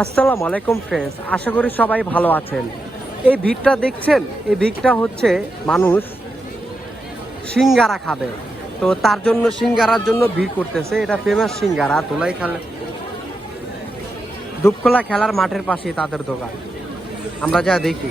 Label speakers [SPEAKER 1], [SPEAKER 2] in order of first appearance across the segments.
[SPEAKER 1] আসসালামু আলাইকুম ফ্রেন্ডস আশা করি সবাই ভালো আছেন। এই ভিড়টা দেখছেন? এই ভিড়টা হচ্ছে মানুষ সিঙ্গারা খাবে। তো তার জন্য সিঙ্গারার জন্য ভিড় করতেছে। এটা ফেমাস সিঙ্গারা তোলাই খালে দুপকোলা খেলার মাঠের পাশে তাদের দোকান। আমরা যা দেখি।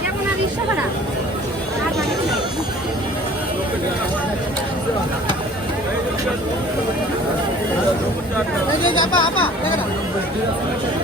[SPEAKER 2] যেমন আর রিক্সা ভাড়া আর মানে அப்பா அப்பா கேக்குறேன்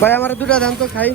[SPEAKER 1] ভাই আমার দুটা দাম তো খাই।